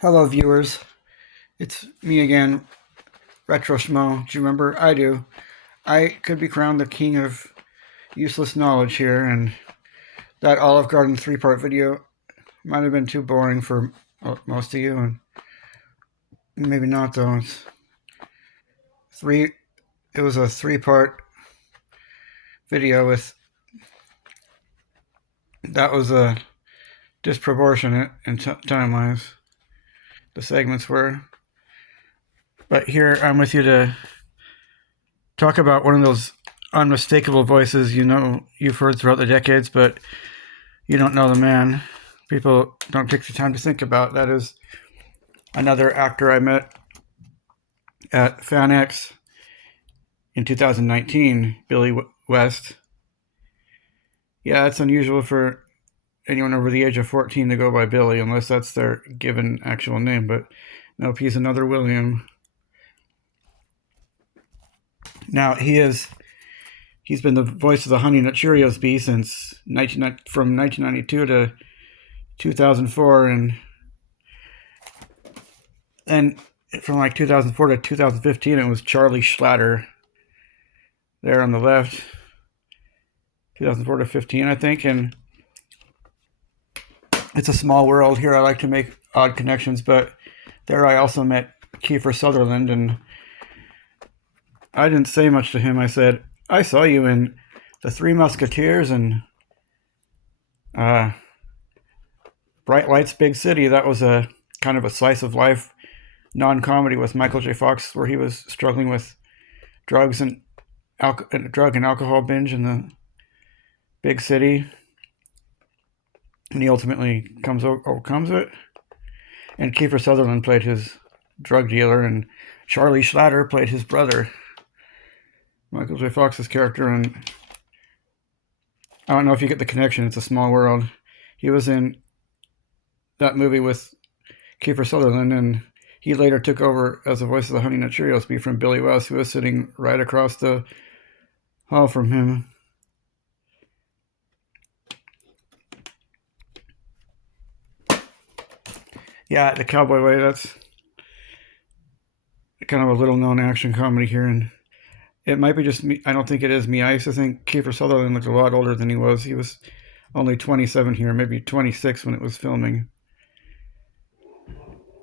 Hello, viewers. It's me again, Retro Schmo. Do you remember? I do. I could be crowned the king of useless knowledge here, and that Olive Garden three-part video might have been too boring for most of you, and maybe not though. Three. It was a three-part video with that was disproportionate in time-wise. The segments were, but here I'm with you to talk about one of those unmistakable voices you've heard throughout the decades, but you don't know the man. People don't take the time to think about. That is another actor I met at FanX in 2019, Billy West. Yeah, it's unusual for anyone over the age of 14 to go by Billy, unless that's their given actual name. But nope, he's another William. Now he's been the voice of the Honey Nut Cheerios bee since from 1992 to 2004, and from like 2004 to 2015, it was Charlie Schlatter. There on the left, 2004 to 15, I think, and it's a small world here. I like to make odd connections, but there I also met Kiefer Sutherland, and I didn't say much to him. I said, I saw you in The Three Musketeers and Bright Lights, Big City. That was a kind of a slice of life non-comedy with Michael J. Fox, where he was struggling with drugs and drug and alcohol binge in the big city, and he ultimately overcomes it. And Kiefer Sutherland played his drug dealer, and Charlie Schlatter played his brother, Michael J. Fox's character. And I don't know if you get the connection. It's a small world. He was in that movie with Kiefer Sutherland, and he later took over as the voice of the Honey Nut Cheerios bee from Billy West, who was sitting right across the hall from him. Yeah, The Cowboy Way, that's kind of a little-known action comedy here, and it might be just me. I don't think it is me. I used to think Kiefer Sutherland looked a lot older than he was. He was only 27 here, maybe 26 when it was filming.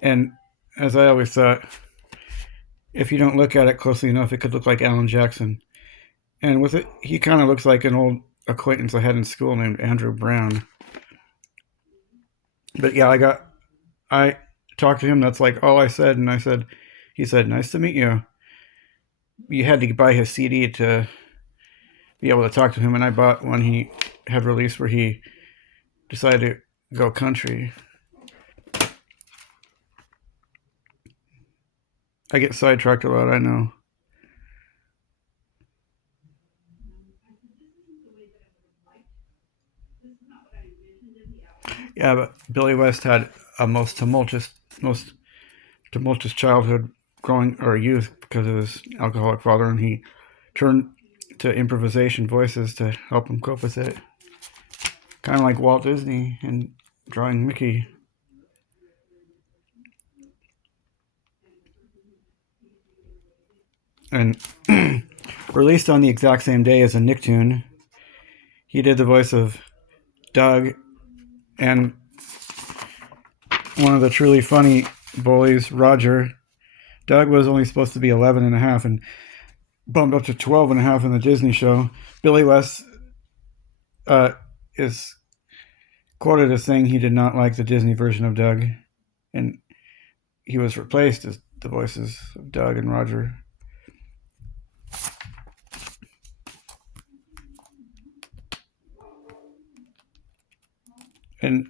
And as I always thought, if you don't look at it closely enough, it could look like Alan Jackson. And with it, he kind of looks like an old acquaintance I had in school named Andrew Brown. But yeah, I talked to him. That's like all I said. And he said, nice to meet you. You had to buy his CD to be able to talk to him. And I bought one he had released where he decided to go country. I get sidetracked a lot, I know. Yeah, but Billy West had a most tumultuous childhood growing or youth because of his alcoholic father, and he turned to improvisation voices to help him cope with it. Kind of like Walt Disney in drawing Mickey. And released on the exact same day as a Nicktoon, he did the voice of Doug and one of the truly funny bullies, Roger. Doug was only supposed to be 11 and a half and bumped up to 12 and a half in the Disney show. Billy West is quoted as saying he did not like the Disney version of Doug, and he was replaced as the voices of Doug and Roger. And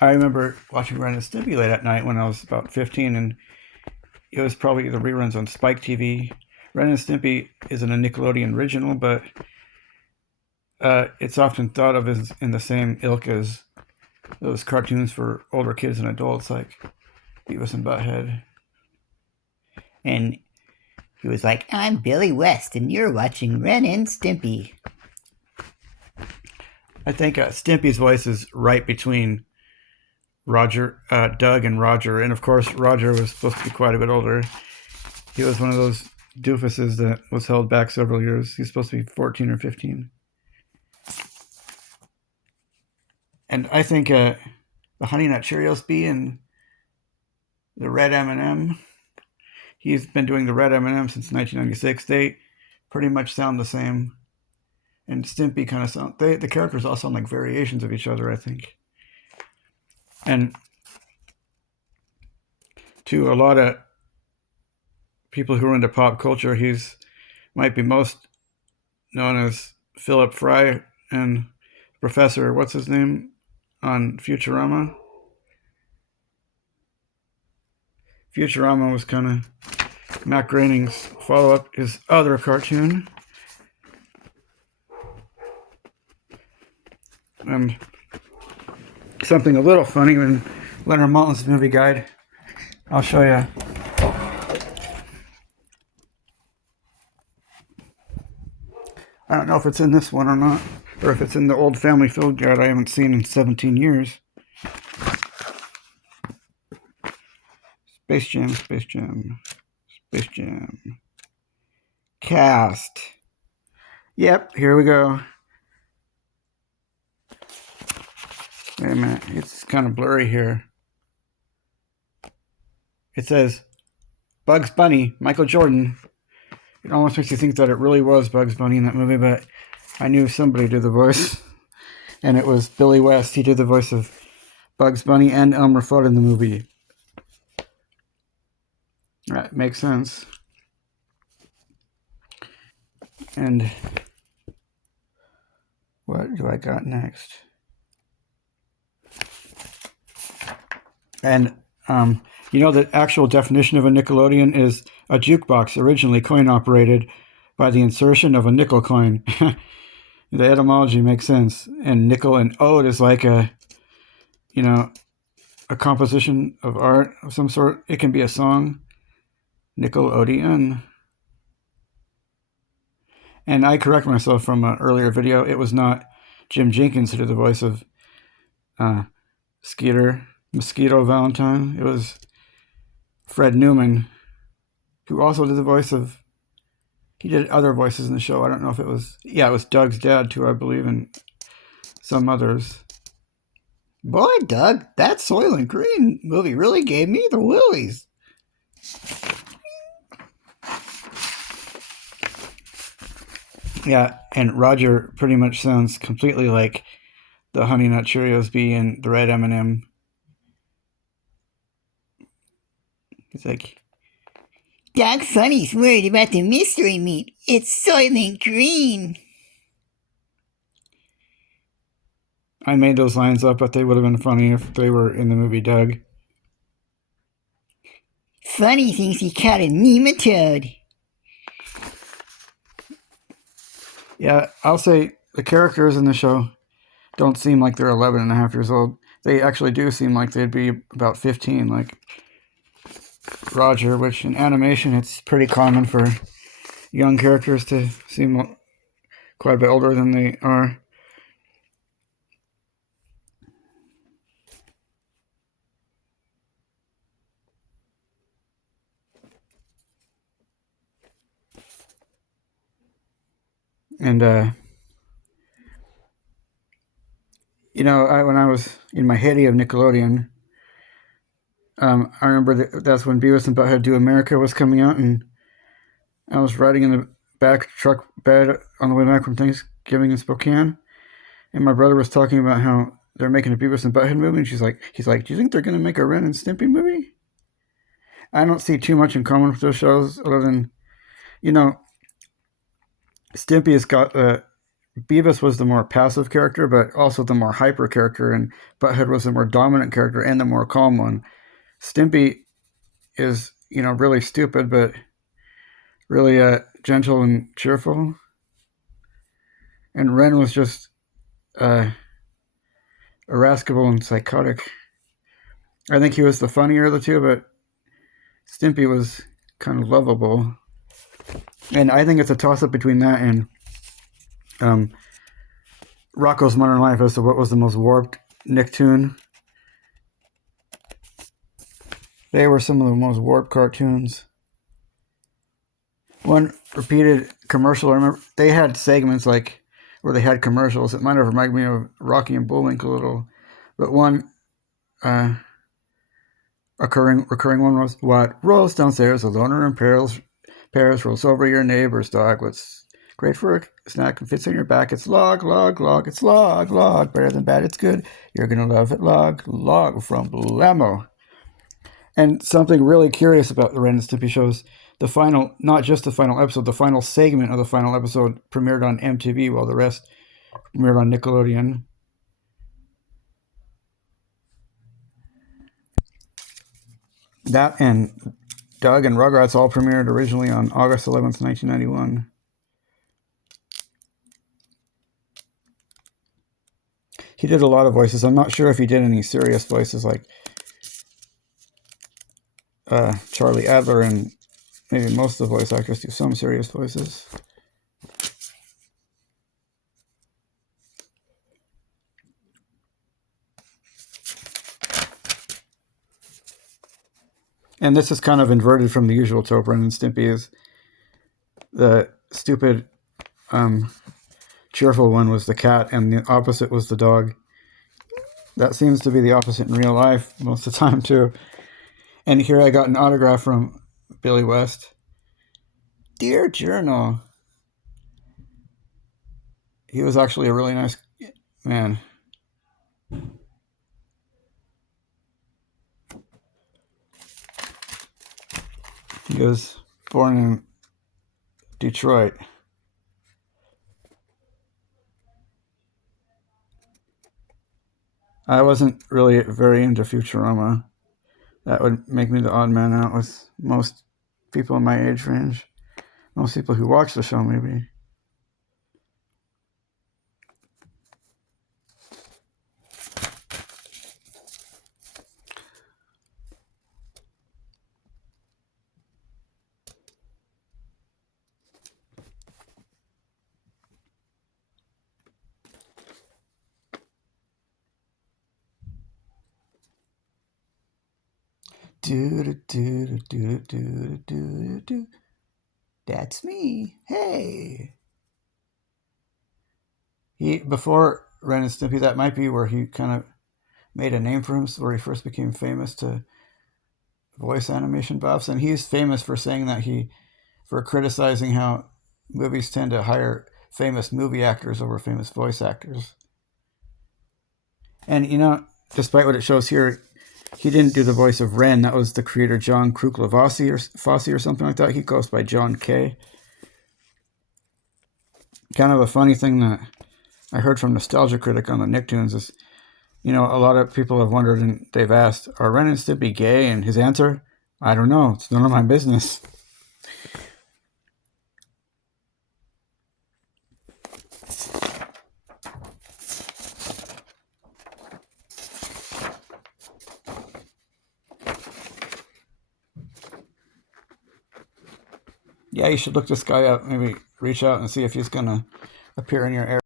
I remember watching Ren and Stimpy late at night when I was about 15, and it was probably the reruns on Spike TV. Ren and Stimpy isn't a Nickelodeon original, but it's often thought of as in the same ilk as those cartoons for older kids and adults, like Beavis and Butthead. And he was like, I'm Billy West, and you're watching Ren and Stimpy. I think Stimpy's voice is right between Doug and Roger, and of course Roger was supposed to be quite a bit older. He was one of those doofuses that was held back several years. He's supposed to be 14 or 15. And I think the Honey Nut Cheerios bee and the red M&M. He's been doing the red M&M since 1996. They pretty much sound the same. And Stimpy kind of sound. The characters all sound like variations of each other, I think. And to a lot of people who are into pop culture, he's might be most known as Philip Fry and Professor, what's his name, on Futurama. Futurama was kind of Matt Groening's follow up, his other cartoon. And something a little funny in Leonard Maltin's movie guide. I'll show you. I don't know if it's in this one or not, or if it's in the old Family Field Guide I haven't seen in 17 years. Space Jam, Space Jam, Space Jam. Cast. Yep, here we go. Wait a minute, it's kind of blurry here. It says Bugs Bunny, Michael Jordan. It almost makes you think that it really was Bugs Bunny in that movie, but I knew somebody did the voice, and it was Billy West. He did the voice of Bugs Bunny and Elmer Fudd in the movie. That makes sense. And what do I got next? And you know, the actual definition of a Nickelodeon is a jukebox originally coin operated by the insertion of a nickel coin. The etymology makes sense. And nickel and ode is like a composition of art of some sort. It can be a song. Nickelodeon. And I correct myself from an earlier video. It was not Jim Jenkins who did the voice of Mosquito Valentine. It was Fred Newman, who also did the voice of. He did other voices in the show. I don't know if it was. Yeah, it was Doug's dad too, I believe, and some others. Boy, Doug, that Soylent Green movie really gave me the willies. Yeah, and Roger pretty much sounds completely like the Honey Nut Cheerios bee and the red M&M. It's like, Doc Funny's worried about the mystery meat. It's Soylent Green. I made those lines up, but they would have been funny if they were in the movie Doug. Funny thinks he caught a nematode. Yeah, I'll say the characters in the show don't seem like they're 11 and a half years old. They actually do seem like they'd be about 15, like Roger, which in animation it's pretty common for young characters to seem quite a bit older than they are. And when I was in my heyday of Nickelodeon, I remember that's when Beavis and Butthead Do America was coming out, and I was riding in the back truck bed on the way back from Thanksgiving in Spokane, and my brother was talking about how they're making a Beavis and Butthead movie, and he's like, do you think they're going to make a Ren and Stimpy movie? I don't see too much in common with those shows, other than, Stimpy has got Beavis was the more passive character, but also the more hyper character, and Butthead was the more dominant character and the more calm one. Stimpy is, really stupid, but really gentle and cheerful. And Ren was just irascible and psychotic. I think he was the funnier of the two, but Stimpy was kind of lovable. And I think it's a toss-up between that and Rocko's Modern Life as to what was the most warped Nicktoon. They were some of the most warped cartoons. One repeated commercial, I remember they had segments like where they had commercials. It might have reminded me of Rocky and Bullwinkle a little. But one uh, recurring one was, what rolls downstairs, a loner in Paris rolls over your neighbor's dog. What's great for a snack and fits on your back? It's log, log, log. It's log, log. Better than bad, it's good. You're going to love it. Log, log from Blammo. And something really curious about the Ren and Stimpy shows, the final, not just the final episode, the final segment of the final episode premiered on MTV while the rest premiered on Nickelodeon. That and Doug and Rugrats all premiered originally on August 11th, 1991. He did a lot of voices. I'm not sure if he did any serious voices like Charlie Adler, and maybe most of the voice actors do some serious voices. And this is kind of inverted from the usual trope. Ren and Stimpy is the stupid, cheerful one was the cat, and the opposite was the dog. That seems to be the opposite in real life most of the time, too. And here I got an autograph from Billy West. Dear Journal. He was actually a really nice man. He was born in Detroit. I wasn't really very into Futurama. That would make me the odd man out with most people in my age range. Most people who watch the show, maybe. Do do do do do do do. That's me. Hey. He before Ren and Stimpy, that might be where he kind of made a name for him, where he first became famous to voice animation buffs, and he's famous for saying that for criticizing how movies tend to hire famous movie actors over famous voice actors. And despite what it shows here, he didn't do the voice of Ren. That was the creator John Kruklavasi or Fosse or something like that. He goes by John K. Kind of a funny thing that I heard from Nostalgia Critic on the Nicktoons is, a lot of people have wondered and they've asked, are Ren and Stimpy gay? And his answer, I don't know. It's none of my business. Yeah, you should look this guy up. Maybe reach out and see if he's going to appear in your area.